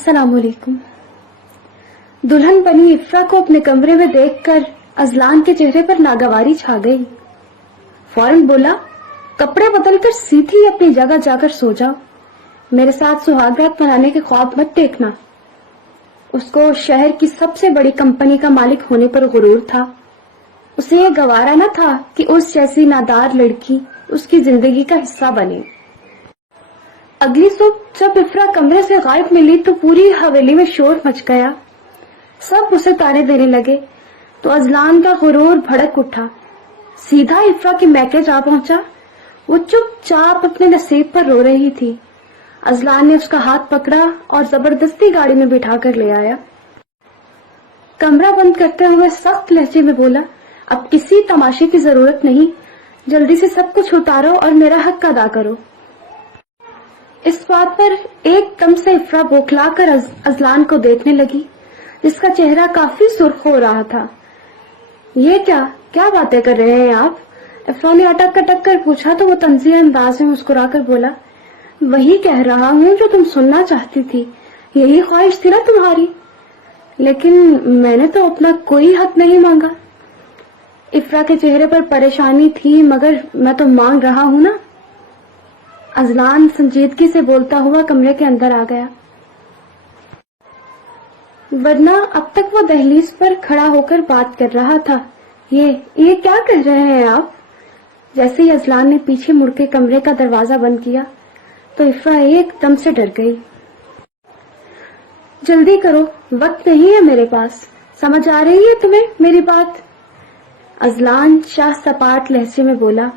अस्सलाम वालेकुम। दुल्हन बनी इफ्रा को अपने कमरे में देखकर अजलान के चेहरे पर नागवारी छा गई। फौरन बोला, कपड़े बदलकर सीधी अपनी जगह जाकर सो जाओ, मेरे साथ सुहागरात मनाने के ख्वाब मत देखना। उसको शहर की सबसे बड़ी कंपनी का मालिक होने पर गुरूर था। उसे ये गवारा न था कि उस जैसी नादार लड़की उसकी जिंदगी का हिस्सा बने। अगली सुबह जब इफ्रा कमरे से गायब मिली तो पूरी हवेली में शोर मच गया। सब उसे ताने देने लगे तो अजलान का गुरूर भड़क उठा। सीधा इफ्रा के मैके जा पहुंचा। वो चुपचाप अपने नसीब पर रो रही थी। अजलान ने उसका हाथ पकड़ा और जबरदस्ती गाड़ी में बिठा कर ले आया। कमरा बंद करते हुए सख्त लहजे में बोला, अब किसी तमाशे की जरूरत नहीं, जल्दी से सब कुछ उतारो और मेरा हक अदा करो। इस बात पर एकदम से इफ्रा बौखलाकर अजलान को देखने लगी, जिसका चेहरा काफी सुर्ख हो रहा था। ये क्या बातें कर रहे हैं आप? इफ्रा ने अटक अटक कर पूछा तो वो तंज़ीह अंदाज में मुस्कुराकर बोला, वही कह रहा हूँ जो तुम सुनना चाहती थी, यही ख्वाहिश थी ना तुम्हारी, लेकिन मैंने तो अपना कोई हक नहीं मांगा। इफ्रा के चेहरे पर परेशानी थी, मगर मैं तो मांग रहा हूँ ना। अजलान संजीदगी से बोलता हुआ कमरे के अंदर आ गया, वरना अब तक वो दहलीज पर खड़ा होकर बात कर रहा था। ये क्या कर रहे हैं आप? जैसे ही अजलान ने पीछे मुड़ के कमरे का दरवाजा बंद किया तो इफ्रा एकदम से डर गई। जल्दी करो, वक्त नहीं है मेरे पास। समझ आ रही है तुम्हें मेरी बात? अजलान शाह सपाट लहजे में बोला,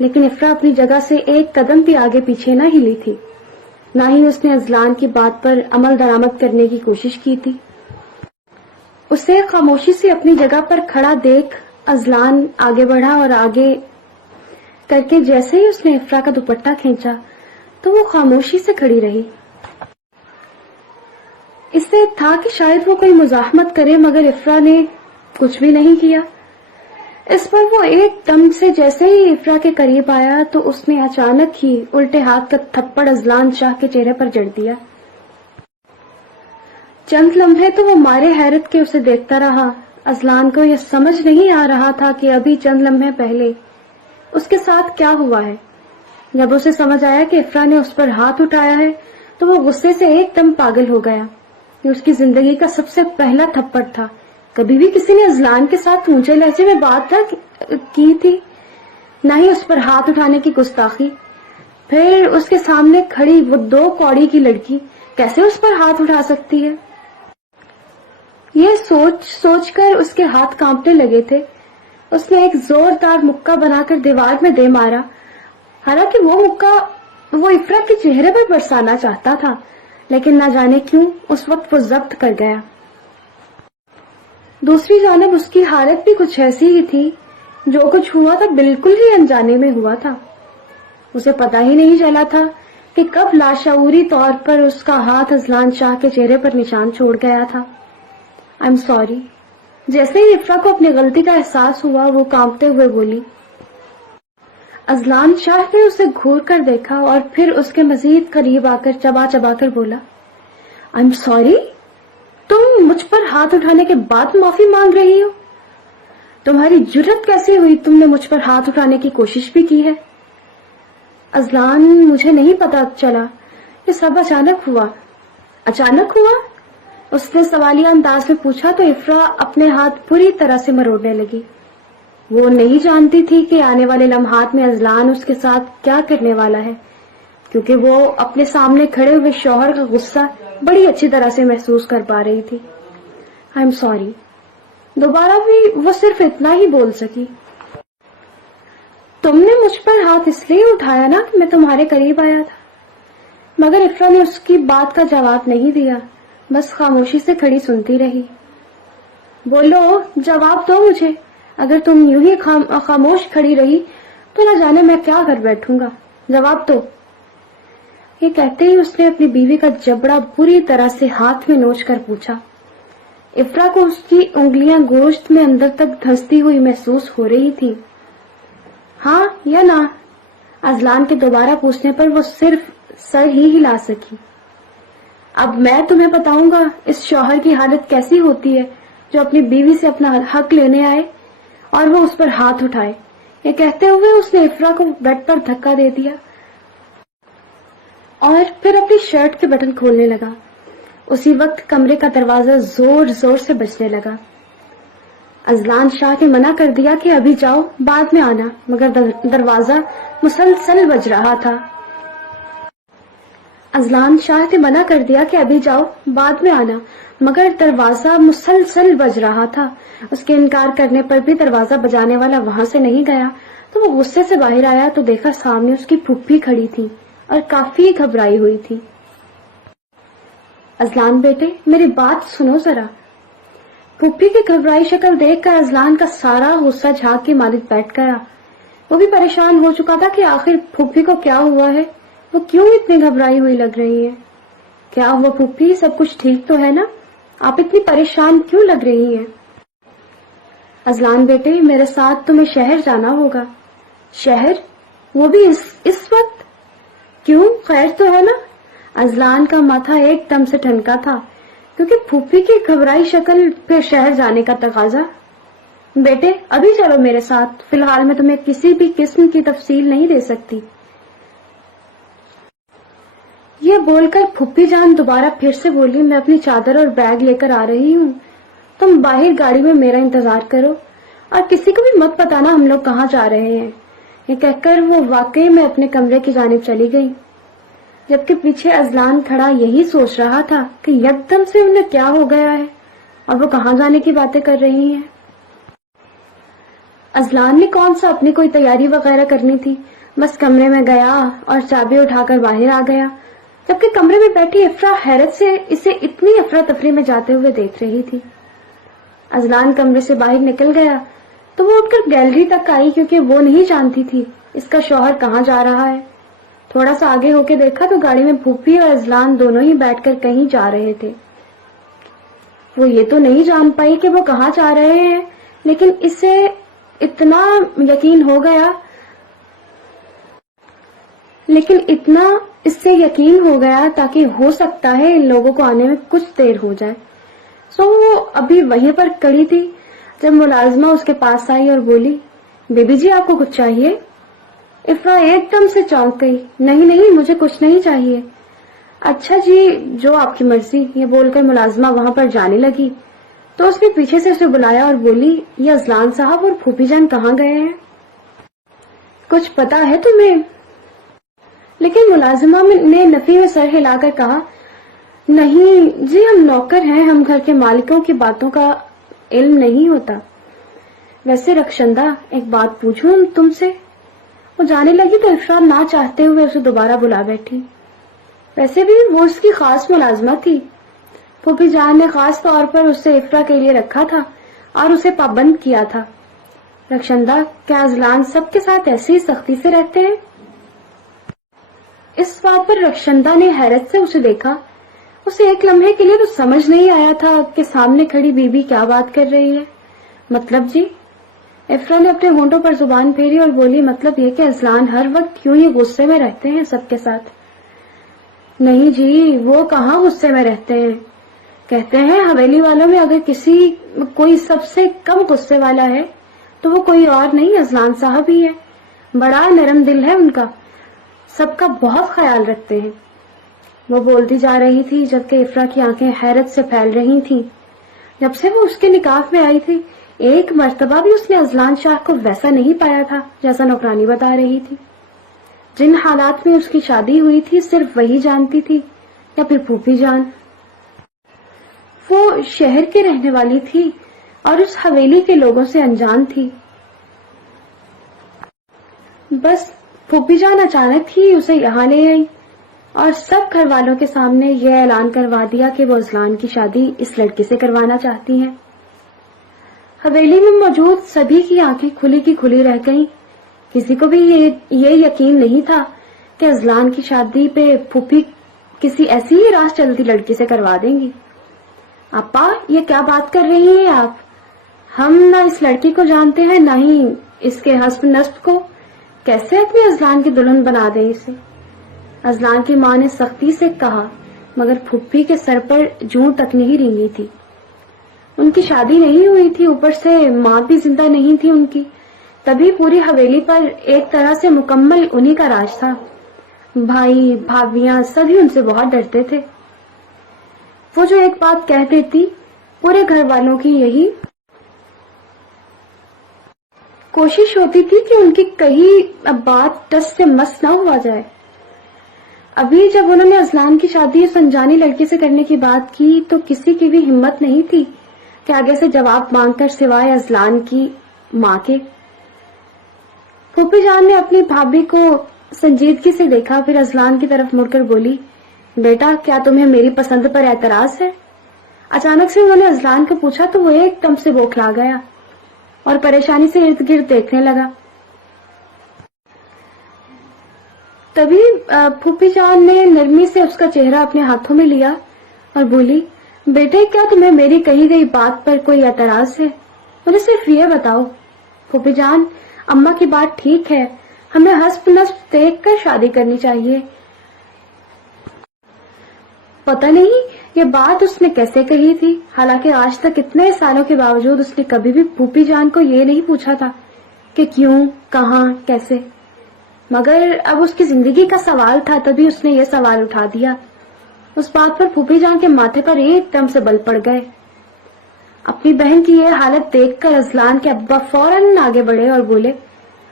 लेकिन इफ्रा अपनी जगह से एक कदम भी आगे पीछे न हिली थी, ना ही उसने अजलान की बात पर अमल दरामद करने की कोशिश की थी। उसे खामोशी से अपनी जगह पर खड़ा देख अजलान आगे बढ़ा और आगे करके जैसे ही उसने इफ्रा का दुपट्टा खींचा तो वो खामोशी से खड़ी रही। इससे था कि शायद वो कोई मुजाहमत करे, मगर इफ्रा ने कुछ भी नहीं किया। इस पर वो एकदम से जैसे ही इफ्रा के करीब आया तो उसने अचानक ही उल्टे हाथ का थप्पड़ अजलान शाह के चेहरे पर जड़ दिया। चंद लम्हे तो वो मारे हैरत के उसे देखता रहा। अजलान को यह समझ नहीं आ रहा था कि अभी चंद लम्हे पहले उसके साथ क्या हुआ है। जब उसे समझ आया कि इफ्रा ने उस पर हाथ उठाया है तो वो गुस्से से एकदम पागल हो गया। ये उसकी जिंदगी का सबसे पहला थप्पड़ था। कभी भी किसी ने अजलान के साथ ऊंचे लहजे में बात की थी, न ही उस पर हाथ उठाने की गुस्ताखी। फिर उसके सामने खड़ी वो 2 कौड़ी की लड़की कैसे उस पर हाथ उठा सकती है? ये सोचकर उसके हाथ कांपने लगे थे। उसने एक जोरदार मुक्का बनाकर दीवार में दे मारा। हालांकि वो मुक्का वो इफ्रा के चेहरे पर बरसाना चाहता था, लेकिन न जाने क्यों उस वक्त वो जब्त कर गया। दूसरी जानिब उसकी हालत भी कुछ ऐसी ही थी। जो कुछ हुआ था बिल्कुल ही अनजाने में हुआ था। उसे पता ही नहीं चला था कि कब लाशऊरी तौर पर उसका हाथ अजलान शाह के चेहरे पर निशान छोड़ गया था। I am sorry. जैसे ही इफ्रा को अपनी गलती का एहसास हुआ वो कांपते हुए बोली। अजलान शाह ने उसे घूर कर देखा और फिर उसके मजीद करीब आकर चबा चबा कर बोला, आई एम सॉरी? तुम मुझ पर हाथ उठाने के बाद माफी मांग रही हो? तुम्हारी जुर्रत कैसे हुई? तुमने मुझ पर हाथ उठाने की कोशिश भी की है। अजलान, मुझे नहीं पता चला, ये सब अचानक हुआ। अचानक हुआ? उसने सवालिया अंदाज में पूछा तो इफ्रा अपने हाथ पूरी तरह से मरोड़ने लगी। वो नहीं जानती थी कि आने वाले लम्हात में अजलान उसके साथ क्या करने वाला है, क्योंकि वो अपने सामने खड़े हुए शौहर का गुस्सा बड़ी अच्छी तरह से महसूस कर पा रही थी। I am sorry. दोबारा भी वो सिर्फ इतना ही बोल सकी। तुमने मुझ पर हाथ इसलिए उठाया ना कि मैं तुम्हारे करीब आया था। मगर इफ्रा ने उसकी बात का जवाब नहीं दिया, बस खामोशी से खड़ी सुनती रही। बोलो, जवाब दो मुझे। अगर तुम यूं ही खामोश खड़ी रही तो न जाने मैं क्या कर बैठूंगा। जवाब दो। ये कहते ही उसने अपनी बीवी का जबड़ा बुरी तरह से हाथ में नोच कर पूछा। इफ्रा को उसकी उंगलियां गोश्त में अंदर तक धंसती हुई महसूस हो रही थी। हाँ या ना? अजलान के दोबारा पूछने पर वो सिर्फ सर ही हिला सकी। اب میں تمہیں بتاؤں گا اس شوہر کی حالت کیسی ہوتی ہے جو اپنی بیوی سے اپنا حق لینے آئے اور وہ اس پر ہاتھ اٹھائے۔ یہ کہتے ہوئے اس نے افرا کو بیڈ پر دھکا دے دیا اور پھر اپنی شرٹ کے بٹن کھولنے لگا۔ اسی وقت کمرے کا دروازہ زور زور سے بجنے لگا۔ اذلان شاہ نے منع کر دیا کہ ابھی جاؤ بعد میں آنا، مگر دروازہ مسلسل بج رہا تھا۔ اذلان شاہ نے منع کر دیا کہ ابھی جاؤ بعد میں آنا، مگر دروازہ مسلسل بج رہا تھا۔ اس کے انکار کرنے پر بھی دروازہ بجانے والا وہاں سے نہیں گیا تو وہ غصے سے باہر آیا تو دیکھا سامنے اس کی پھوپھی کھڑی تھی اور کافی گھبرائی ہوئی تھی۔ اذلان بیٹے میری بات سنو ذرا۔ پھوپھی کی گھبرائی شکل دیکھ کر اذلان کا سارا غصہ جھاگ کے مالک بیٹھ گیا۔ وہ بھی پریشان ہو چکا تھا کہ آخر پھوپھی کو کیا ہوا ہے، وہ کیوں اتنی گھبرائی ہوئی لگ رہی ہے۔ کیا ہوا پھوپھی، سب کچھ ٹھیک تو ہے نا؟ آپ اتنی پریشان کیوں لگ رہی ہیں؟ اذلان بیٹے میرے ساتھ تمہیں شہر جانا ہوگا۔ شہر؟ وہ بھی اس وقت؟ کیوں، خیر تو ہے نا؟ اذلان کا ماتھا ایک دم سے ٹھنکا تھا کیونکہ پھوپھی کی گھبرائی شکل پھر شہر جانے کا تقاضا۔ بیٹے ابھی چلو میرے ساتھ، فی الحال میں تمہیں کسی بھی قسم کی تفصیل نہیں دے سکتی۔ یہ بول کر پھوپھی جان دوبارہ پھر سے بولی، میں اپنی چادر اور بیگ لے کر آ رہی ہوں، تم باہر گاڑی میں میرا انتظار کرو اور کسی کو بھی مت بتانا ہم لوگ کہاں جا رہے ہیں۔ یہ کہہ کر وہ واقعی میں اپنے کمرے کی جانب چلی گئی، جبکہ پیچھے اذلان کھڑا یہی سوچ رہا تھا کہ یکدم سے انہیں کیا ہو گیا ہے اور وہ کہاں جانے کی باتیں کر رہی ہیں۔ اذلان نے کون سا اپنی کوئی تیاری وغیرہ کرنی تھی، بس کمرے میں گیا اور چابی اٹھا کر باہر آ گیا، جبکہ کمرے میں بیٹھی افرا حیرت سے اسے اتنی افراتفری میں جاتے ہوئے دیکھ رہی تھی۔ اذلان کمرے سے باہر نکل گیا تو وہ اٹھ کر گیلری تک آئی کیونکہ وہ نہیں جانتی تھی اس کا شوہر کہاں جا رہا ہے۔ تھوڑا سا آگے ہو کے دیکھا تو گاڑی میں پھوپھی اور اذلان دونوں ہی بیٹھ کر کہیں جا رہے تھے۔ وہ یہ تو نہیں جان پائی کہ وہ کہاں جا رہے ہیں، لیکن اسے اتنا اس سے یقین ہو گیا تاکہ ہو سکتا ہے ان لوگوں کو آنے میں کچھ دیر ہو جائے۔ سو وہ ابھی وہیں پر کڑی تھی جب ملازمہ اس کے پاس آئی اور بولی، بی بی جی آپ کو کچھ چاہیے؟ افرا ایک دم سے چونک گئی، نہیں مجھے کچھ نہیں چاہیے۔ اچھا جی جو آپ کی مرضی، یہ بول کر ملازمہ وہاں پر جانے لگی تو اس نے پیچھے سے اسے بلایا اور بولی، یہ اذلان صاحب اور پھوپھی جان کہاں گئے ہیں؟ کچھ پتا ہے تمہیں؟ لیکن ملازمہ نے نفی میں سر ہلا کر کہا، نہیں جی ہم نوکر ہیں، ہم گھر کے مالکوں کی باتوں کا علم نہیں ہوتا۔ ویسے رخشندہ ایک بات پوچھوں تم سے؟ وہ جانے لگی تو افرا نہ چاہتے ہوئے اسے دوبارہ بلا بیٹھی۔ ویسے بھی وہ اس کی خاص ملازمہ تھی، پھوپھی جان نے خاص طور پر اسے افرا کے لیے رکھا تھا اور اسے پابند کیا تھا۔ رخشندہ کیا اذلان سب کے ساتھ ایسی سختی سے رہتے ہیں؟ اس بات پر رخشندہ نے حیرت سے اسے دیکھا۔ اسے ایک لمحے کے لیے تو سمجھ نہیں آیا تھا کہ سامنے کھڑی بی بی کیا بات کر رہی ہے۔ مطلب جی؟ افرا نے اپنے ہونٹوں پر زبان پھیری اور بولی، مطلب یہ کہ اذلان ہر وقت کیوں ہی غصے میں رہتے ہیں سب کے ساتھ؟ نہیں جی وہ کہاں غصے میں رہتے ہیں، کہتے ہیں حویلی والوں میں اگر کوئی سب سے کم غصے والا ہے تو وہ کوئی اور نہیں اذلان صاحب ہی ہے، بڑا نرم دل ہے ان کا، سب کا بہت خیال رکھتے ہیں۔ وہ بولتی جا رہی تھی جبکہ افرا کی آنکھیں حیرت سے پھیل رہی تھیں۔ جب سے وہ اس کے نکاح میں آئی تھی ایک مرتبہ بھی اس نے اذلان شاہ کو ویسا نہیں پایا تھا جیسا نوکرانی بتا رہی تھی۔ جن حالات میں اس کی شادی ہوئی تھی صرف وہی جانتی تھی یا پھر پھوپھی جان۔ وہ شہر کے رہنے والی تھی اور اس حویلی کے لوگوں سے انجان تھی۔ بس پھوپھی جان اچانک ہی اسے یہاں لے آئی اور سب گھر والوں کے سامنے یہ اعلان کروا دیا کہ وہ اذلان کی شادی اس لڑکی سے کروانا چاہتی ہیں۔ حویلی میں موجود سبھی کی آنکھیں کھلی کی کھلی رہ گئیں۔ کسی کو بھی یہ یقین نہیں تھا کہ اذلان کی شادی پہ پھوپھی کسی ایسی ہی راہ چلتی لڑکی سے کروا دیں گی۔ اپا یہ کیا بات کر رہی ہیں آپ؟ ہم نہ اس لڑکی کو جانتے ہیں نہ ہی اس کے حسب نسب کو، کیسے اپنی اذلان کی دلہن بنا دیں اسے؟ اذلان کی ماں نے سختی سے کہا، मगर फुप्पी के सर पर जूं तक नहीं रेंगी थी। उनकी शादी नहीं हुई थी, ऊपर से माँ भी जिंदा नहीं थी उनकी। तभी पूरी हवेली पर एक तरह से मुकम्मल उन्हीं का राज था। भाई भाभियां सभी उनसे बहुत डरते थे। वो जो एक बात कह देती, पूरे घर वालों की यही कोशिश होती थी कि उनकी कही बात टस से मस ना हुआ जाए। अभी जब उन्होंने अजलान की शादी उस अनजानी लड़की से करने की बात की तो किसी की भी हिम्मत नहीं थी कि आगे से जवाब मांगकर सिवाय अजलान की माँ के। फूफी जान ने अपनी भाभी को संजीदगी से देखा, फिर अजलान की तरफ मुड़कर बोली, बेटा क्या तुम्हें मेरी पसंद पर एतराज है? अचानक से उन्होंने अजलान को पूछा तो वो एकदम से बौखला गया और परेशानी से इर्द गिर्द देखने लगा। तभी फूफी जान ने नरमी से उसका चेहरा अपने हाथों में लिया और बोली, बेटे क्या तुम्हें मेरी कही गई बात पर कोई एतराज है? मुझे सिर्फ ये बताओ। फूफी जान, अम्मा की बात ठीक है, हमें हस्ब नस्ब देख कर शादी करनी चाहिए। पता नहीं ये बात उसने कैसे कही थी, हालांकि आज तक इतने सालों के बावजूद उसने कभी भी फूफी जान को ये नहीं पूछा था कि क्यों, कहाँ, कैसे। मगर अब उसकी जिंदगी का सवाल था, तभी उसने ये सवाल उठा दिया। उस बात पर फूफी जान के माथे पर एकदम से बल पड़ गए। अपनी बहन की ये हालत देखकर अजलान के अब्बा फौरन आगे बढ़े और बोले,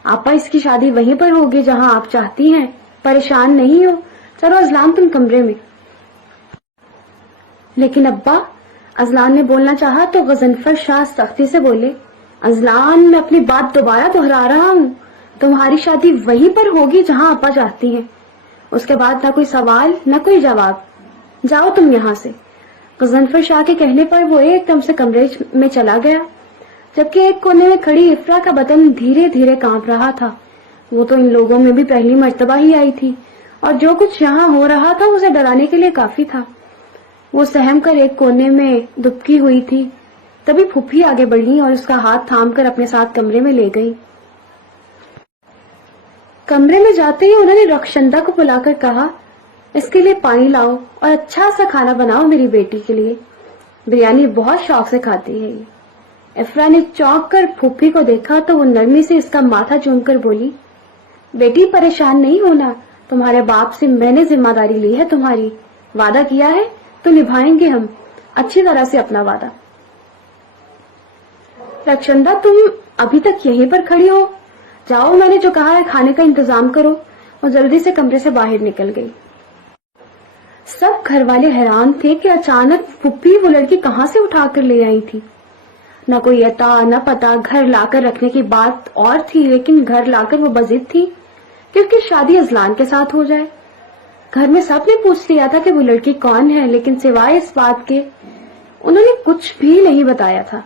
आपा इसकी शादी वहीं पर होगी जहां आप चाहती हैं, परेशान नहीं हो, चलो अजलान तुम कमरे में। लेकिन अब्बा, अजलान ने बोलना चाहा तो गजनफर शाह सख्ती से बोले, अजलान मैं अपनी बात दोबारा दोहरा रहा हूँ, तुम्हारी शादी वहीं पर होगी जहां आपा चाहती हैं। उसके बाद ना कोई सवाल न कोई जवाब, जाओ तुम यहाँ से। गजनफर शाह के कहने पर वो एकदम से कमरे में चला गया, जबकि एक कोने में खड़ी इफ्रा का बदन धीरे धीरे कांप रहा था। वो तो इन लोगों में भी पहली मर्तबा ही आई थी और जो कुछ यहाँ हो रहा था उसे डराने के लिए काफी था। वो सहम कर एक कोने में दुबकी हुई थी। तभी फूफी आगे बढ़ी और उसका हाथ थामकर अपने साथ कमरे में ले गई। कमरे में जाते ही उन्होंने रक्षंदा को बुलाकर कहा, इसके लिए पानी लाओ और अच्छा सा खाना बनाओ मेरी बेटी के लिए, बिरयानी बहुत शौक से खाती है ये। इफ्रा ने चौंक कर फूफी को देखा तो वो नरमी से इसका माथा चूमकर बोली, बेटी परेशान नहीं होना, तुम्हारे बाप से मैंने जिम्मेदारी ली है तुम्हारी, वादा किया है तो निभाएंगे हम अच्छी तरह से अपना वादा। रक्षंदा तुम अभी तक यहीं पर खड़ी हो, जाओ मैंने जो कहा है खाने का इंतजाम करो। और जल्दी से कमरे से बाहर निकल गई। सब घर वाले हैरान थे कि अचानक फुप्पी वो लड़की कहाँ से उठाकर ले आई थी। न कोई अता न पता, घर लाकर रखने की बात और थी, लेकिन घर लाकर वो बजिद थी क्योंकि शादी अजलान के साथ हो जाए। घर में सबने पूछ लिया था कि वो लड़की कौन है, लेकिन सिवाय इस बात के उन्होंने कुछ भी नहीं बताया था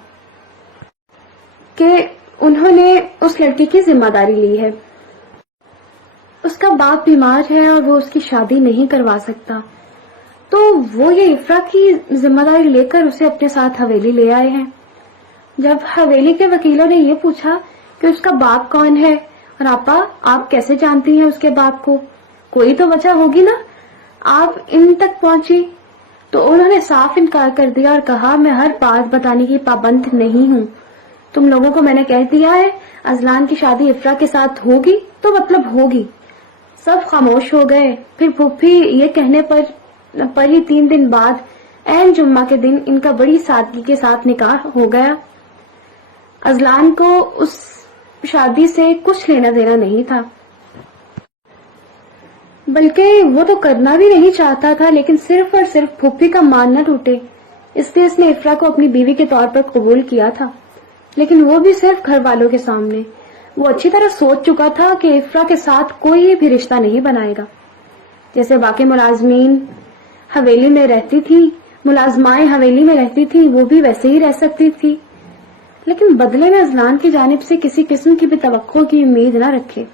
कि उन्होंने उस लड़की की जिम्मेदारी ली है। उसका बाप बीमार है और वो उसकी शादी नहीं करवा सकता, तो वो ये इफ्रा की जिम्मेदारी लेकर उसे अपने साथ हवेली ले आए हैं। जब हवेली के वकीलों ने ये पूछा कि उसका बाप कौन है और आपा आप कैसे जानती हैं उसके बाप को, कोई तो वजह होगी ना, आप इन तक पहुंची, तो उन्होंने साफ इनकार कर दिया और कहा, मैं हर बात बताने की पाबंद नहीं हूँ, तुम लोगों को मैंने कह दिया है अजलान की शादी इफ्रा के साथ होगी तो मतलब होगी। सब खामोश हो गए। फिर फूफी ये कहने पर ही 3 दिन बाद ऐन जुम्मा के दिन इनका बड़ी सादगी के साथ निकाह हो गया। अजलान को उस शादी से कुछ लेना देना नहीं था, बल्कि वो तो करना भी नहीं चाहता था, लेकिन सिर्फ और सिर्फ फूफी का मान न टूटे इसलिए इसने इफ्रा को अपनी बीवी के तौर पर कबूल किया था, लेकिन वो भी सिर्फ घर वालों के सामने। वो अच्छी तरह सोच चुका था कि इफ्रा के साथ कोई भी रिश्ता नहीं बनाएगा। जैसे बाकी मुलाजमीन हवेली में रहती थी, मुलाजमाएं हवेली में रहती थी, वो भी वैसे ही रह सकती थी, लेकिन बदले में अजलान की जानिब से किसी किस्म की भी तवक्को की उम्मीद न रखे।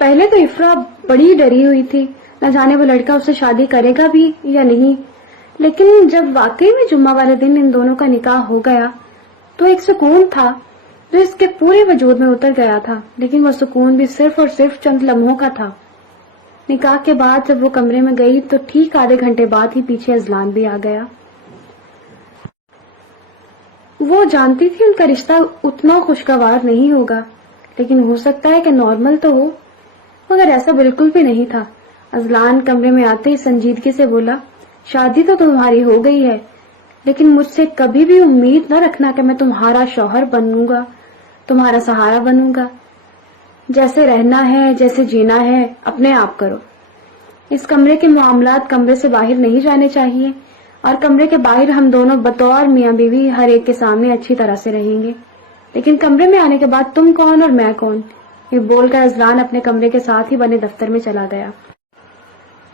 पहले तो इफ्रा बड़ी डरी हुई थी, न जाने वो लड़का उससे शादी करेगा भी या नहीं, लेकिन जब वाकई में जुम्मा वाले दिन इन दोनों का निकाह हो गया तो एक सुकून था जो इसके पूरे वजूद में उतर गया था, लेकिन वो सुकून भी सिर्फ और सिर्फ चंद लम्हों का था। نکاح کے بعد جب وہ کمرے میں گئی تو ٹھیک آدھے گھنٹے بعد ہی پیچھے اذلان بھی آ گیا۔ وہ جانتی تھی ان کا رشتہ اتنا خوشگوار نہیں ہوگا، لیکن ہو سکتا ہے کہ نارمل تو ہو، مگر ایسا بالکل بھی نہیں تھا۔ اذلان کمرے میں آتے ہی سنجیدگی سے بولا، شادی تو تمہاری ہو گئی ہے، لیکن مجھ سے کبھی بھی امید نہ رکھنا کہ میں تمہارا شوہر بنوں گا، تمہارا سہارا بنوں گا۔ جیسے رہنا ہے، جیسے جینا ہے، اپنے آپ کرو۔ اس کمرے کے معاملات کمرے سے باہر نہیں جانے چاہیے، اور کمرے کے باہر ہم دونوں بطور میاں بیوی ہر ایک کے سامنے اچھی طرح سے رہیں گے، لیکن کمرے میں آنے کے بعد تم کون اور میں کون؟ یہ بول کر اذلان اپنے کمرے کے ساتھ ہی بنے دفتر میں چلا گیا،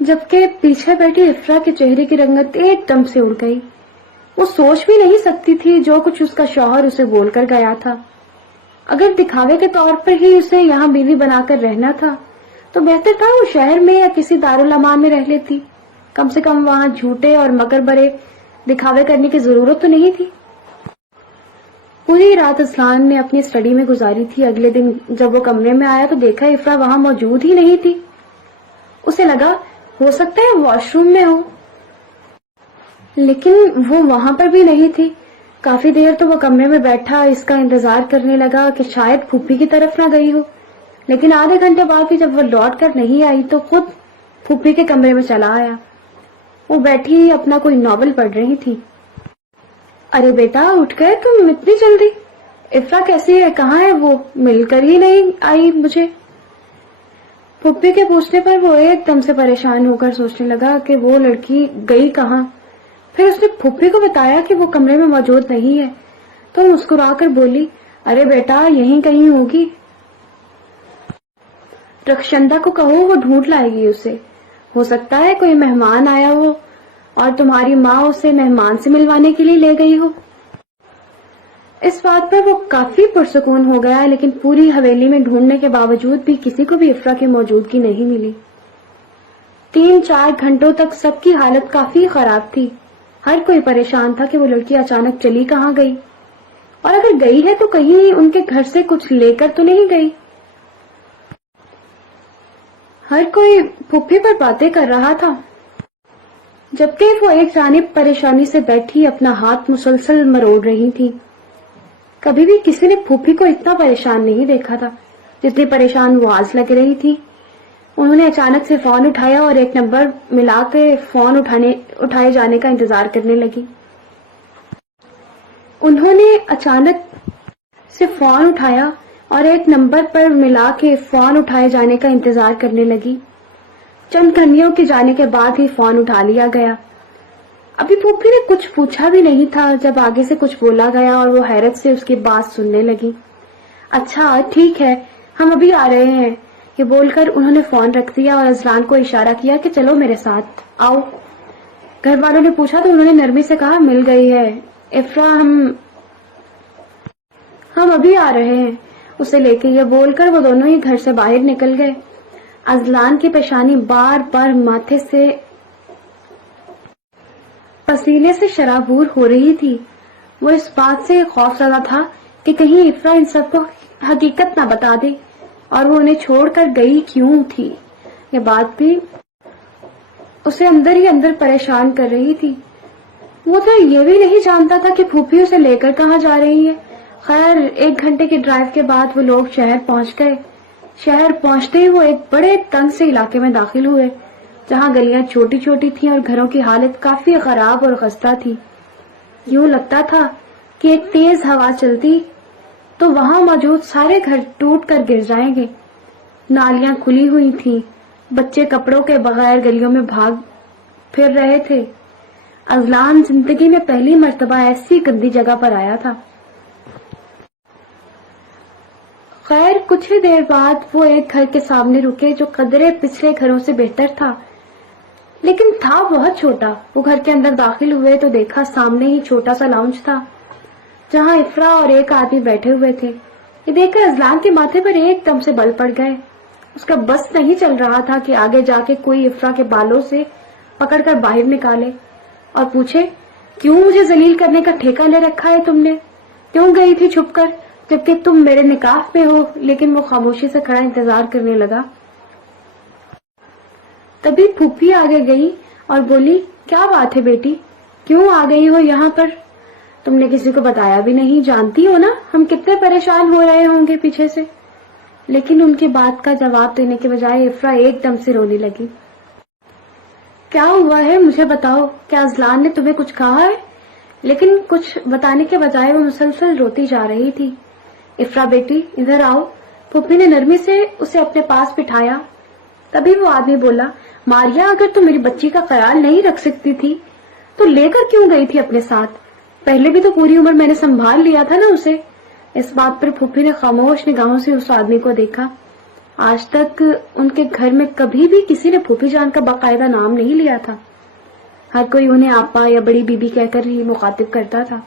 جبکہ پیچھے بیٹھی افرا کے چہرے کی رنگت ایک دم سے اڑ گئی۔ وہ سوچ بھی نہیں سکتی تھی جو کچھ اس کا شوہر اسے بول کر گیا تھا۔ اگر دکھاوے کے طور پر ہی اسے یہاں بیوی بنا کر رہنا تھا تو بہتر تھا وہ شہر میں یا کسی دارالامان میں رہ لیتی، کم سے کم وہاں جھوٹے اور مکر برے دکھاوے کرنے کی ضرورت تو نہیں تھی۔ پوری رات اذلان نے اپنی اسٹڈی میں گزاری تھی۔ اگلے دن جب وہ کمرے میں آیا تو دیکھا افرا وہاں موجود ہی نہیں تھی۔ اسے لگا ہو سکتا ہے واش روم میں ہو، لیکن وہ وہاں پر بھی نہیں تھی۔ کافی دیر تو وہ کمرے میں بیٹھا اس کا انتظار کرنے لگا کہ شاید پھوپھی کی طرف نہ گئی ہو، لیکن آدھے گھنٹے بعد بھی جب وہ لوٹ کر نہیں آئی تو خود پھوپھی کے کمرے میں چلا آیا۔ وہ بیٹھی اپنا کوئی ناول پڑھ رہی تھی۔ ارے بیٹا اٹھ گئے تم اتنی جلدی؟ افرا کیسی ہے، کہاں ہے وہ؟ مل کر ہی نہیں آئی مجھے۔ پھوپھی کے پوچھنے پر وہ ایک دم سے پریشان ہو کر سوچنے لگا کہ وہ لڑکی گئی کہاں۔ پھر اس نے پھوپھی کو بتایا کہ وہ کمرے میں موجود نہیں ہے تو مسکرا کر بولی، ارے بیٹا یہیں کہیں ہوگی، رخشندہ کو کہو وہ ڈھونڈ لائے گی اسے، ہو سکتا ہے کوئی مہمان آیا ہو اور تمہاری ماں اسے مہمان سے ملوانے کے لیے لے گئی ہو۔ اس بات پر وہ کافی پرسکون ہو گیا، لیکن پوری حویلی میں ڈھونڈنے کے باوجود بھی کسی کو بھی افرا کی موجودگی نہیں ملی۔ 3-4 گھنٹوں تک سب کی حالت کافی خراب تھی۔ ہر کوئی پریشان تھا کہ وہ لڑکی اچانک چلی کہاں گئی، اور اگر گئی ہے تو کہیں ان کے گھر سے کچھ لے کر تو نہیں گئی۔ ہر کوئی پھوپھی پر باتیں کر رہا تھا، جبکہ وہ ایک جانب پریشانی سے بیٹھی اپنا ہاتھ مسلسل مروڑ رہی تھی۔ کبھی بھی کسی نے پھوپھی کو اتنا پریشان نہیں دیکھا تھا جتنی پریشان وہ آج لگ رہی تھی۔ انہوں نے اچانک سے فون اٹھایا اور ایک نمبر ملا کے فون اٹھائے جانے کا انتظار کرنے لگی۔ انہوں نے اچانک سے فون اٹھایا اور ایک نمبر پر ملا کے فون اٹھائے جانے کا انتظار کرنے لگی۔ چند گھنٹیوں کے جانے کے بعد ہی فون اٹھا لیا گیا۔ ابھی پھوپھی نے کچھ پوچھا بھی نہیں تھا جب آگے سے کچھ بولا گیا اور وہ حیرت سے اس کی بات سننے لگی۔ اچھا ٹھیک ہے، ہم ابھی آ رہے ہیں، یہ بول کر انہوں نے فون رکھ دیا اور اذلان کو اشارہ کیا کہ چلو میرے ساتھ آؤ۔ گھر والوں نے پوچھا تو انہوں نے نرمی سے کہا مل گئی ہے افرا، ہم ابھی آ رہے ہیں اسے لے کے، یہ بول کر وہ دونوں ہی گھر سے باہر نکل گئے۔ اذلان کی پیشانی بار بار ماتھے سے پسینے سے شرابور ہو رہی تھی۔ وہ اس بات سے خوف زدہ تھا کہ کہیں افرا ان سب کو حقیقت نہ بتا دے اور وہ انہیں چھوڑ کر گئی کیوں تھی۔ یہ بات بھی اسے اندر ہی اندر پریشان کر رہی تھی۔ وہ تو یہ بھی نہیں جانتا تھا کہ پھوپھی اسے لے کر کہاں جا رہی ہے۔ خیر 1 گھنٹے کی ڈرائیو کے بعد وہ لوگ شہر پہنچ گئے۔ شہر پہنچتے ہی وہ ایک بڑے تنگ سے علاقے میں داخل ہوئے جہاں گلیاں چھوٹی چھوٹی تھیں اور گھروں کی حالت کافی خراب اور خستہ تھی۔ یوں لگتا تھا کہ ایک تیز ہوا چلتی تو وہاں موجود سارے گھر ٹوٹ کر گر جائیں گے۔ نالیاں کھلی ہوئی تھیں، بچے کپڑوں کے بغیر گلیوں میں بھاگ پھر رہے تھے۔ اذلان زندگی میں پہلی مرتبہ ایسی گندی جگہ پر آیا تھا۔ خیر کچھ ہی دیر بعد وہ ایک گھر کے سامنے رکے جو قدرے پچھلے گھروں سے بہتر تھا، لیکن تھا بہت چھوٹا۔ وہ گھر کے اندر داخل ہوئے تو دیکھا سامنے ہی چھوٹا سا لاؤنج تھا جہاں افرا اور ایک آدمی بیٹھے ہوئے تھے۔ یہ دیکھ کر اذلان کے ماتھے پر ایک دم سے بل پڑ گئے۔ اس کا بس نہیں چل رہا تھا کہ آگے جا کے کوئی افرا کے بالوں سے پکڑ کر باہر نکالے اور پوچھے کیوں مجھے ذلیل کرنے کا ٹھیکہ لے رکھا ہے تم نے؟ کیوں گئی تھی چھپ کر جبکہ تم میرے نکاح پہ ہو؟ لیکن وہ خاموشی سے کھڑا انتظار کرنے لگا۔ तभी फूफी आगे गई और बोली, क्या बात है बेटी, क्यों आ गई हो यहाँ पर? तुमने किसी को बताया भी नहीं, जानती हो ना हम कितने परेशान हो रहे होंगे पीछे से। लेकिन उनकी बात का जवाब देने के बजाय इफ्रा एकदम से रोने लगी। क्या हुआ है, मुझे बताओ, क्या अजलान ने तुम्हें कुछ कहा है? लेकिन कुछ बताने के बजाय वो मुसलसल रोती जा रही थी। इफ्रा बेटी इधर आओ। फूफी ने नरमी से उसे अपने पास बिठाया। तभी वो आदमी बोला, मारिया, अगर तुम मेरी बच्ची का ख्याल नहीं रख सकती थी तो लेकर क्यों गई थी अपने साथ? पहले भी तो पूरी उम्र मैंने संभाल लिया था ना उसे। इस बात पर फूफी ने खामोश निगाहों से उस आदमी को देखा। आज तक उनके घर में कभी भी किसी ने फूफी जान का बाकायदा नाम नहीं लिया था। हर कोई उन्हें आपा या बड़ी बीबी कहकर ही मुखातिब करता था।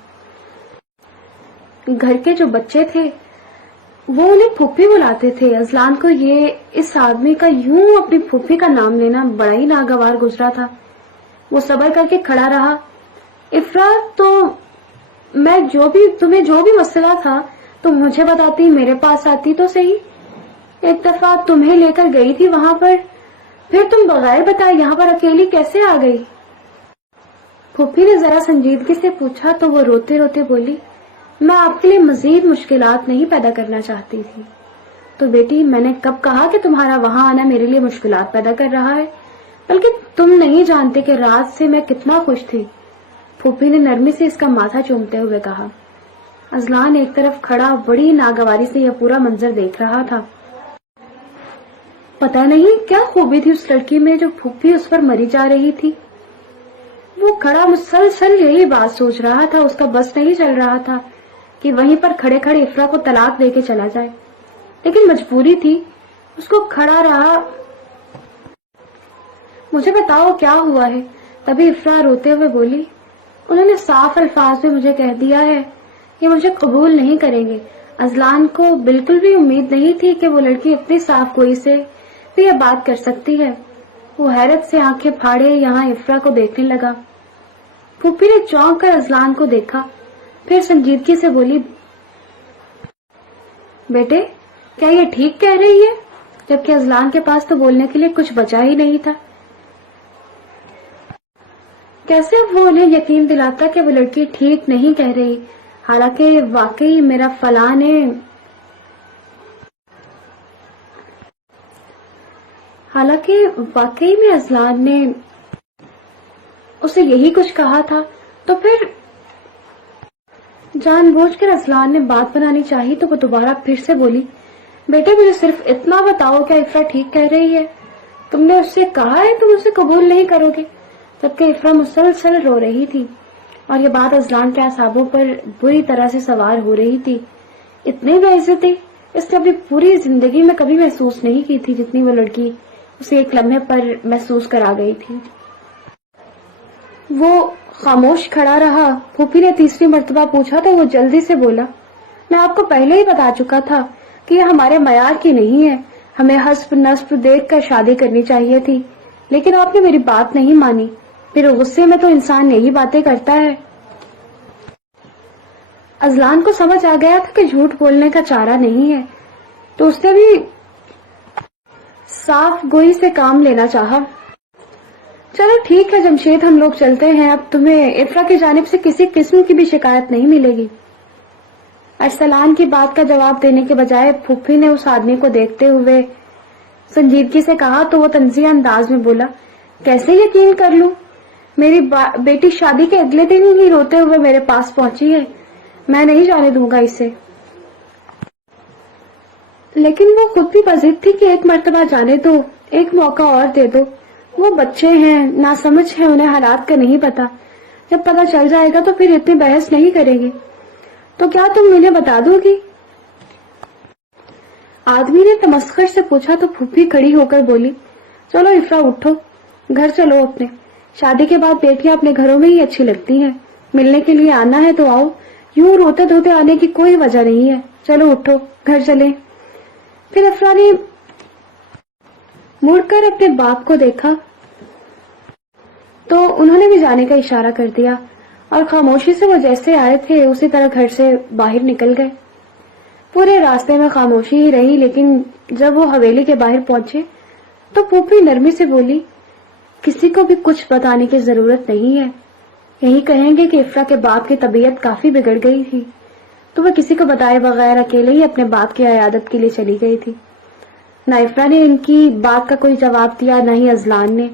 घर के जो बच्चे थे वो उन्हें फूफी बुलाते थे। अजलान को ये इस आदमी का यूं अपनी फूफी का नाम लेना बड़ा ही नागवार गुजरा था। वो सब्र करके खड़ा रहा। इफ्रा, तो मैं तुम्हें जो भी मसला था तुम मुझे बताती, मेरे पास आती तो सही। एक दफा तुम्हें लेकर गई थी वहां पर, फिर तुम बगैर बताए यहाँ पर अकेली कैसे आ गई? फूफी ने जरा संजीदगी से पूछा तो वो रोते रोते बोली, मैं आपके लिए मजीद मुश्किलात नहीं पैदा करना चाहती थी। तो बेटी, मैंने कब कहा कि तुम्हारा वहां आना मेरे लिए मुश्किलात पैदा कर रहा है? बल्कि तुम नहीं जानते कि रात से मैं कितना खुश थी। फूफी ने नरमी से इसका माथा चूमते हुए कहा। अजलान एक तरफ खड़ा बड़ी नागवारी से यह पूरा मंजर देख रहा था। पता नहीं क्या खूबी थी उस लड़की में जो फूफी उस पर मरी जा रही थी। वो खड़ा मुसलसल यही बात सोच रहा था। उसका बस नहीं चल रहा था कि वहीं पर खड़े खड़े इफ्रा को तलाक देके चला जाए, लेकिन मजबूरी थी, उसको खड़ा रहा। मुझे बताओ क्या हुआ है? तभी इफ्रा रोते हुए बोली, उन्होंने साफ अल्फाज में मुझे कह दिया है कि मुझे कबूल नहीं करेंगे। अजलान को बिल्कुल भी उम्मीद नहीं थी कि वो लड़की इतनी साफ गोई से भी यह बात कर सकती है। वो हैरत से आंखें फाड़े यहाँ इफ्रा को देखने लगा। फूफी ने चौंक कर अजलान को देखा, फिर संजीदगी से बोली, बेटे क्या ये ठीक कह रही है? जबकि अजलान के पास तो बोलने के लिए कुछ बचा ही नहीं था। कैसे वो उन्हें यकीन दिलाता कि वो लड़की ठीक नहीं कह रही, हालांकि वाकई मेरा फलां ने हालांकि वाकई में अजलान ने उसे यही कुछ कहा था। तो फिर जानबूझकर अजलान ने बात बनानी चाहिए तो वो दोबारा फिर से बोली, बेटे मुझे सिर्फ इतना बताओ, क्या इफ्रा ठीक कह रही है? तुमने उससे कहा है तुम उसे कबूल नहीं करोगे? जबकि इफ्रा मुसलसल रो रही थी और ये बात अजलान के असाबों पर बुरी तरह से सवार हो रही थी। इतनी बेइज्जती इसने अपनी पूरी जिंदगी में कभी महसूस नहीं की थी जितनी वो लड़की उसे एक लम्हे पर महसूस करा गई थी। वो खामोश खड़ा रहा। फूफी ने तीसरी मर्तबा पूछा तो वो जल्दी से बोला, मैं आपको पहले ही बता चुका था कि यह हमारे मयार की नहीं है। हमें हस्ब नस्ब देख कर शादी करनी चाहिए थी, लेकिन आपने मेरी बात नहीं मानी। फिर गुस्से में तो इंसान यही बातें करता है। अजलान को समझ आ गया था कि झूठ बोलने का चारा नहीं है, तो उसने भी साफ गोई से काम लेना चाहा। चलो ठीक है जमशेद, हम लोग चलते हैं। अब तुम्हें इफ्रा की जानिब से किसी किस्म की भी शिकायत नहीं मिलेगी। अरसलान की बात का जवाब देने के बजाय फूफी ने उस आदमी को देखते हुए संजीदगी से कहा तो वो तंजिया अंदाज में बोला, कैसे यकीन कर लूं? मेरी बेटी शादी के अगले दिन ही रोते हुए मेरे पास पहुंची है। मैं नहीं जाने दूंगा इसे। लेकिन वो खुद भी बजिद थी कि एक मर्तबा जाने दो, एक मौका और दे दो। वो बच्चे हैं, नासमझ हैं, उन्हें हालात का नहीं पता। जब पता चल जाएगा तो फिर इतनी बहस नहीं करेंगे। तो क्या तुम इन्हें बता दोगी? आदमी ने तमस्खर से पूछा तो फूफी खड़ी होकर बोली, चलो इफ्रा उठो, घर चलो अपने। शादी के बाद बेटियां अपने घरों में ही अच्छी लगती हैं। मिलने के लिए आना है तो आओ, यूं रोते धोते आने की कोई वजह नहीं है। चलो उठो, घर चले। फिर इफ्रा ने मुड़कर अपने बाप को देखा तो उन्होंने भी जाने का इशारा कर दिया और खामोशी से वो जैसे आए थे उसी तरह घर से बाहर निकल गए। पूरे रास्ते में खामोशी ही रही, लेकिन जब वो हवेली के बाहर पहुंचे तो फूफी नरमी से बोली, किसी को भी कुछ बताने की जरूरत नहीं है। यही कहेंगे कि इफ्रा के बाप की तबीयत काफी बिगड़ गई थी, तो वह किसी को बताए बगैर अकेले ही अपने बाप की इयादत के लिए चली गई थी। ना इफ्रा ने इनकी बात का कोई जवाब दिया, न ही अजलान ने।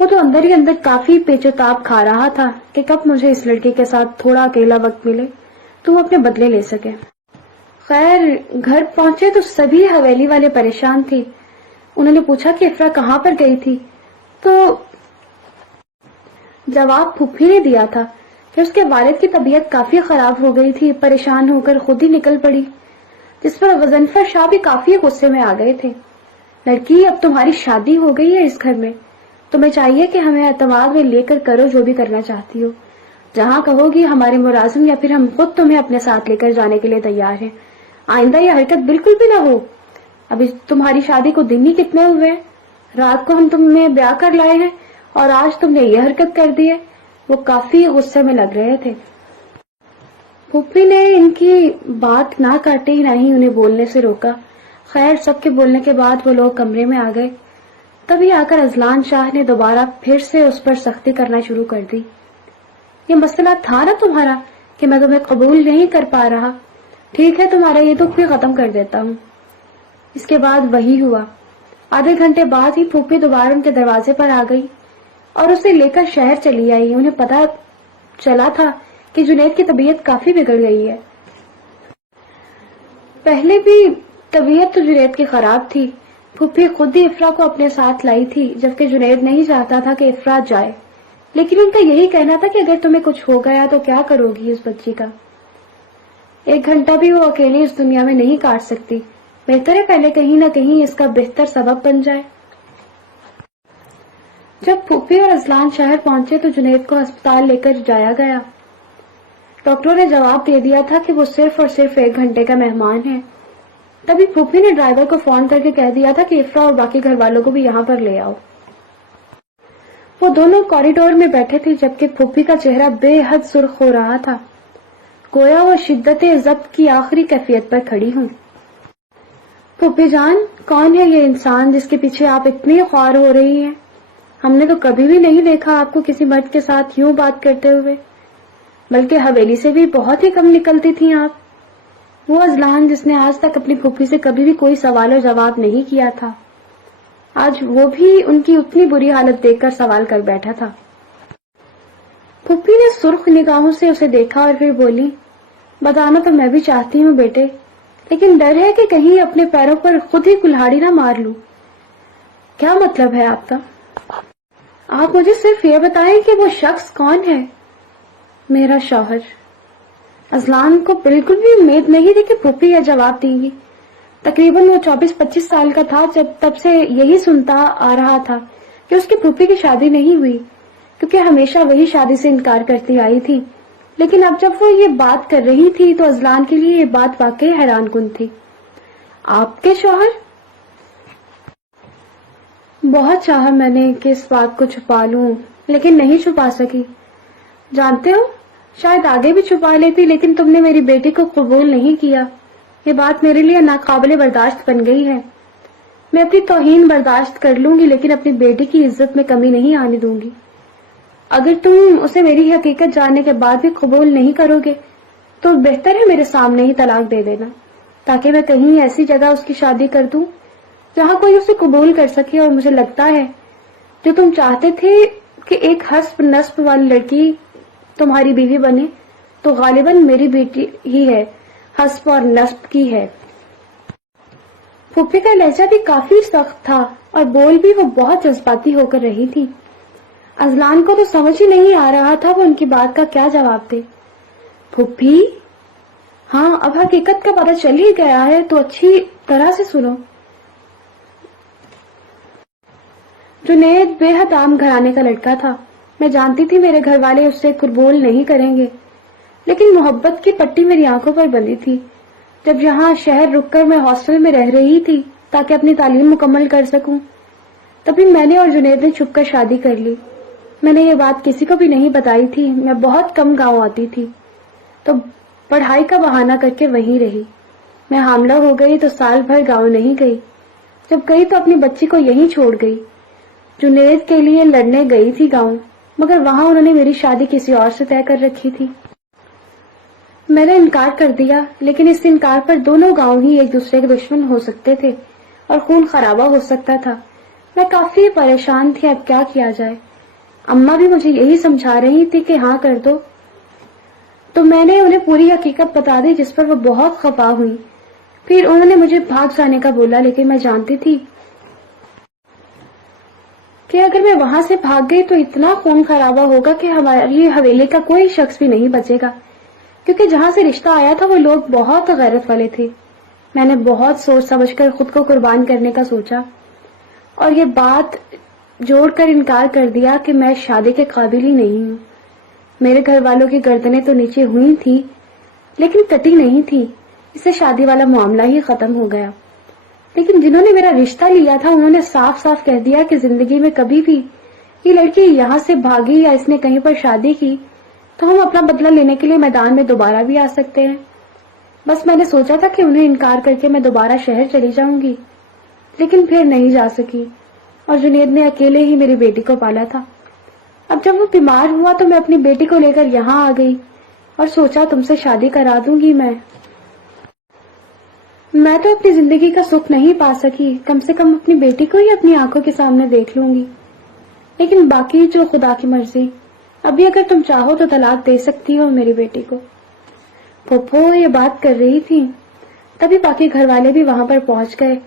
वो तो अंदर ही अंदर काफी पेचोताप खा रहा था कि कब मुझे इस लड़के के साथ थोड़ा अकेला वक्त मिले तो वो अपने बदले ले सके। खैर, घर पहुंचे तो सभी हवेली वाले परेशान थे। उन्होंने पूछा कि इफ्रा कहाँ पर गई थी, तो जवाब फूफी ने दिया था कि उसके वालिद की तबीयत काफी खराब हो गई थी। परेशान होकर खुद ही निकल पड़ी, जिस पर गजनफर शाह भी काफी गुस्से में आ गए थे। लड़की, अब तुम्हारी शादी हो गई है इस घर में, तुम्हें चाहिए कि हमें एतमाद में लेकर करो जो भी करना चाहती हो। जहाँ कहोगी हमारे मुलाजिम या फिर हम खुद तुम्हें अपने साथ लेकर जाने के लिए तैयार हैं। आइंदा यह हरकत बिल्कुल भी ना हो। अभी तुम्हारी शादी को दिन ही कितने हुए हैं? रात को हम तुम्हें ब्याह कर लाए हैं और आज तुमने ये हरकत कर दी है। वो काफी गुस्से में लग रहे थे। फूफी ने इनकी बात ना काटी, ना ही उन्हें बोलने से रोका। खैर, सबके बोलने के बाद वो लोग कमरे में आ गए। तभी आकर अजलान शाह ने दोबारा फिर से उस पर सख्ती करना शुरू कर दी। ये मसला था ना तुम्हारा कि मैं तुम्हें कबूल नहीं कर पा रहा। ठीक है, तुम्हारा ये दुख भी खत्म कर देता हूँ। इसके बाद वही हुआ। आधे घंटे बाद ही फूफी दोबारा उनके दरवाजे पर आ गई और उसे लेकर शहर चली आई। उन्हें पता चला था कि जुनैद की तबीयत काफी बिगड़ गई है। पहले भी तबीयत तो जुनैद की खराब थी। फूफी खुद ही इफ्रा को अपने साथ लाई थी, जबकि जुनैद नहीं चाहता था कि इफ्रा जाए। लेकिन उनका यही कहना था कि अगर तुम्हें कुछ हो गया तो क्या करोगी इस बच्ची का। एक घंटा भी वो अकेली इस दुनिया में नहीं काट सकती। बेहतर है पहले कहीं ना कहीं इसका बेहतर सबब बन जाए। जब फूफी और अजलान शहर पहुंचे तो जुनैद को अस्पताल लेकर जाया गया। डॉक्टरों ने जवाब दे दिया था कि वो सिर्फ और सिर्फ 1 घंटे का मेहमान है। तभी फूफी ने ड्राइवर को फोन करके कह दिया था कि इफ्रा और बाकी घर वालों को भी यहाँ पर ले आओ। वो दोनों कॉरिडोर में बैठे थे, जबकि फूफी का चेहरा बेहद सुर्ख हो रहा था, गोया वो शिद्दत ज़ब्त की आखिरी कैफियत पर खड़ी हूँ। फूफी जान, कौन है ये इंसान जिसके पीछे आप इतनी ख्वार हो रही हैं? हमने तो कभी भी नहीं देखा आपको किसी मर्द के साथ यूं बात करते हुए, बल्कि हवेली से भी बहुत ही कम निकलती थी आप। वो अजलान जिसने आज तक अपनी फूफी से कभी भी कोई सवाल और जवाब नहीं किया था, आज वो भी उनकी उतनी बुरी हालत देखकर सवाल कर बैठा था। फूफी ने सुर्ख निगाहों से उसे देखा और फिर बोली, बताना तो मैं भी चाहती हूँ बेटे, लेकिन डर है कि कहीं अपने पैरों पर खुद ही कुल्हाड़ी ना मार लूं। क्या मतलब है आपका? आप मुझे सिर्फ ये बताएं कि वो शख्स कौन है। मेरा शौहर। अजलान को बिल्कुल भी उम्मीद नहीं थी कि फूफी यह जवाब देंगी। तकरीबन वो 24-25 साल का था जब तब से यही सुनता आ रहा था कि उसकी फूफी की शादी नहीं हुई, क्योंकि हमेशा वही शादी से इनकार करती आई थी। लेकिन अब जब वो ये बात कर रही थी तो अजलान के लिए ये बात वाकई हैरानकुन थी। आपके शौहर? बहुत चाहा मैंने कि इस बात को छुपा लूं, लेकिन नहीं छुपा सकी। जानते हो, शायद आगे भी छुपा लेती, लेकिन तुमने मेरी बेटी को कबूल नहीं किया। ये बात मेरे लिए नाकाबिले बर्दाश्त बन गई है। मैं अपनी तौहीन बर्दाश्त कर लूंगी, लेकिन अपनी बेटी की इज्जत में कमी नहीं आने दूंगी। अगर तुम उसे मेरी हकीकत जानने के बाद भी कबूल नहीं करोगे तो बेहतर है मेरे सामने ही तलाक दे देना, ताकि मैं कहीं ऐसी जगह उसकी शादी कर दूं जहां कोई उसे कबूल कर सके। और मुझे लगता है जो तुम चाहते थे कि एक हस्ब नस्ब वाली लड़की तुम्हारी बीवी बने, तो गालिबन मेरी बेटी ही है, हस्ब और नस्ब की है। फूफी का लहजा भी काफी सख्त था और बोल भी वो बहुत जज्बाती होकर रही थी। अजलान को तो समझ ही नहीं आ रहा था वो उनकी बात का क्या जवाब दे। फूफी, हाँ, अब हकीकत का पता चल ही गया है तो अच्छी तरह से सुनो। जुनैद बेहद आम घराने का लड़का था। मैं जानती थी मेरे घर वाले उससे कबूल नहीं करेंगे, लेकिन मोहब्बत की पट्टी मेरी आंखों पर बंधी थी। जब यहाँ शहर रुककर मैं हॉस्टल में रह रही थी ताकि अपनी तालीम मुकम्मल कर सकूं, तभी मैंने और जुनैद ने छुपकर शादी कर ली। मैंने ये बात किसी को भी नहीं बताई थी। मैं बहुत कम गांव आती थी, तो पढ़ाई का बहाना करके वहीं रही। मैं हामला हो गई तो साल भर गांव नहीं गई। जब गई तो अपनी बच्ची को यहीं छोड़ गई। जुनेद के लिए लड़ने गई थी गांव, मगर वहां उन्होंने मेरी शादी किसी और से तय कर रखी थी। मैंने इनकार कर दिया, लेकिन इस इनकार पर दोनों गांव ही एक दूसरे के दुश्मन हो सकते थे और खून खराबा हो सकता था। मैं काफी परेशान थी, अब क्या किया जाए। अम्मा भी मुझे यही समझा रही थी कि हाँ कर दो, तो मैंने उन्हें पूरी हकीकत बता दी, जिस पर वो बहुत खफा हुई। फिर उन्होंने मुझे भाग जाने का बोला, लेकिन मैं जानती थी कि अगर मैं वहां से भाग गई तो इतना खून खराबा होगा कि हमारी हवेली का कोई शख्स भी नहीं बचेगा, क्योंकि जहां से रिश्ता आया था वो लोग बहुत गैरत वाले थे। मैंने बहुत सोच समझकर खुद को कुर्बान करने का सोचा और ये बात जोड़कर इनकार कर दिया कि मैं शादी के काबिल ही नहीं हूँ। मेरे घर वालों की गर्दनें तो नीचे हुई थी, लेकिन कटी नहीं थी। इससे शादी वाला मामला ही खत्म हो गया। लेकिन जिन्होंने मेरा रिश्ता लिया था उन्होंने साफ साफ कह दिया कि जिंदगी में कभी भी ये लड़की यहाँ से भागी या इसने कहीं पर शादी की तो हम अपना बदला लेने के लिए मैदान में दोबारा भी आ सकते हैं। बस मैंने सोचा था कि उन्हें इनकार करके मैं दोबारा शहर चली जाऊंगी, लेकिन फिर नहीं जा सकी और जुनेद ने अकेले ही मेरी बेटी को पाला था। अब जब वो बीमार हुआ तो मैं अपनी बेटी को लेकर यहाँ आ गई और सोचा तुमसे शादी करा दूंगी। मैं तो अपनी जिंदगी का सुख नहीं पा सकी, कम से कम अपनी बेटी को ही अपनी आंखों के सामने देख लूंगी। लेकिन बाकी जो खुदा की मर्जी, अभी अगर तुम चाहो तो तलाक दे सकती हो मेरी बेटी को। फूफो ये बात कर रही थी, तभी बाकी घर वाले भी वहां पर पहुंच गए।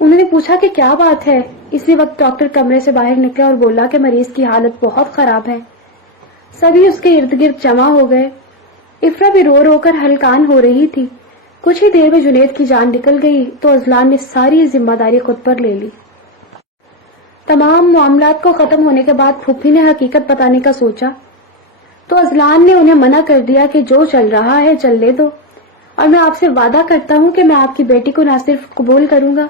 उन्होंने पूछा कि क्या बात है। इसी वक्त डॉक्टर कमरे से बाहर निकला और बोला कि मरीज की हालत बहुत खराब है। सभी उसके इर्द गिर्द जमा हो गए। इफ्रा भी रो रो कर हलकान हो रही थी। कुछ ही देर में जुनेद की जान निकल गई तो अजलान ने सारी जिम्मेदारी खुद पर ले ली। तमाम मामलात को खत्म होने के बाद फूफी ने हकीकत बताने का सोचा तो अजलान ने उन्हें मना कर दिया कि जो चल रहा है चलने दो, और मैं आपसे वादा करता हूँ कि मैं आपकी बेटी को न सिर्फ कबूल करूंगा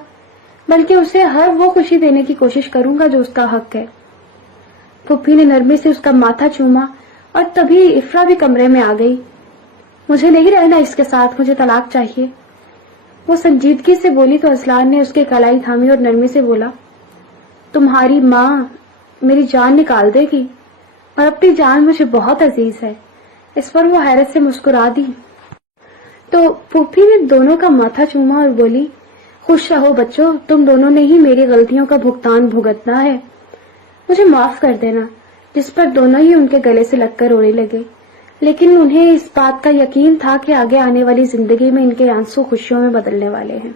बल्कि उसे हर वो खुशी देने की कोशिश करूंगा जो उसका हक है। फूफी ने नरमी से उसका माथा चूमा और तभी इफ्रा भी कमरे में आ गई। मुझे नहीं रहना इसके साथ, मुझे तलाक चाहिए, वो संजीदगी से बोली तो अजलान ने उसके कलाई थामी और नरमी से बोला, तुम्हारी माँ मेरी जान निकाल देगी और अपनी जान मुझे बहुत अजीज है। इस पर वो हैरत से मुस्कुरा दी तो फूफी ने दोनों का माथा चूमा और बोली, खुश रहो बच्चों, तुम दोनों ने ही मेरी गलतियों का भुगतान भुगतना है, मुझे माफ कर देना। जिस पर दोनों ही उनके गले से लगकर रोने लगे, लेकिन उन्हें इस बात का यकीन था कि आगे आने वाली जिंदगी में इनके आंसू खुशियों में बदलने वाले हैं।